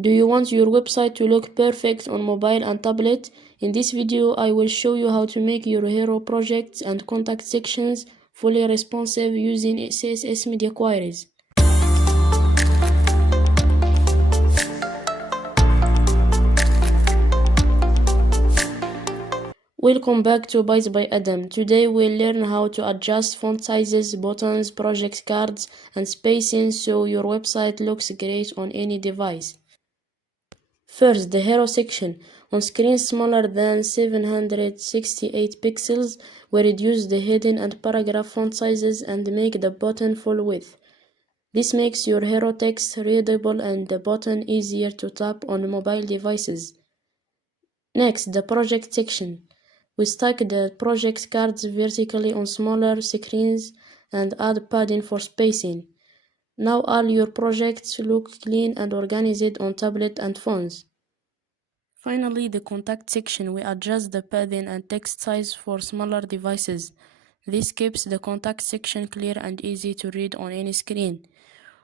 Do you want your website to look perfect on mobile and tablet? In this video, I will show you how to make your hero projects and contact sections fully responsive using CSS media queries. Welcome back to Bytes by Adam. Today we'll learn how to adjust font sizes, buttons, project cards, and spacing so your website looks great on any device. First, the hero section. On screens smaller than 768 pixels, we reduce the heading and paragraph font sizes and make the button full width. This makes your hero text readable and the button easier to tap on mobile devices. Next, the project section. We stack the project cards vertically on smaller screens and add padding for spacing. Now all your projects look clean and organized on tablet and phones. Finally, the contact section. We adjust the padding and text size for smaller devices. This keeps the contact section clear and easy to read on any screen.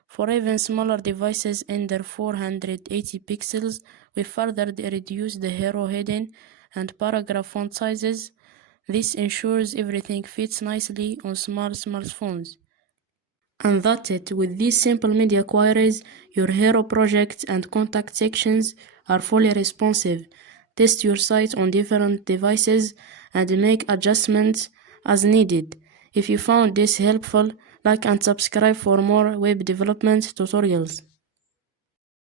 For even smaller devices under 480 pixels, we further reduce the hero heading and paragraph font sizes. This ensures everything fits nicely on small smartphones. And that's it. With these simple media queries, your hero projects and contact sections are fully responsive. Test your site on different devices and make adjustments as needed. If you found this helpful, like and subscribe for more web development tutorials.